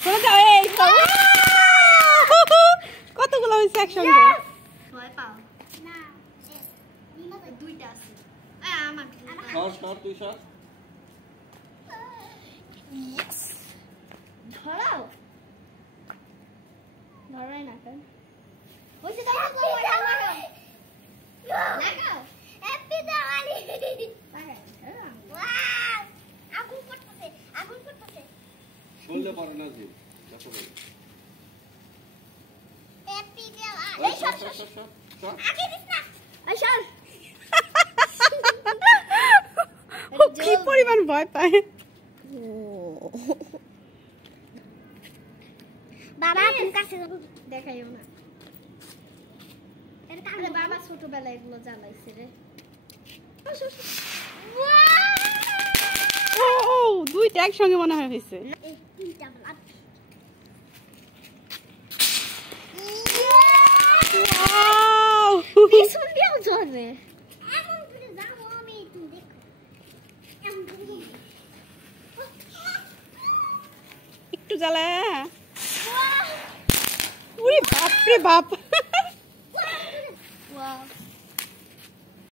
চলে যাও এই তো কতগুলো হইছে একসঙ্গে ভয় পাও না দুইটা আছে আমার সর তুই সর ধরাও ধরাই না কেন বসে দাও লাগাও হ্যাপি দিওয়ালি ওয়াও আগুন পড়তেছে বললে পারে না জি দেখো বল হ্যাপি দিওয়ালি এই সর আগে দিস না এই সর ও কি পরিমাণ ভয় পায় বাবা তুমি কাছে দেখাইও না এর কারণে বাবা ছোটবেলায় এগুলো জ্বালাইছে রে ও দুইটা একসঙ্গে মনে হয় হয়েছে এই তিনটা বাবা ওয়াও পিছন দিয়েও জ্বলে এমন করে যাবো আমি তুমি দেখো এমন করে একটু জ্বালা উরে বাপ রে বাপ ওয়াও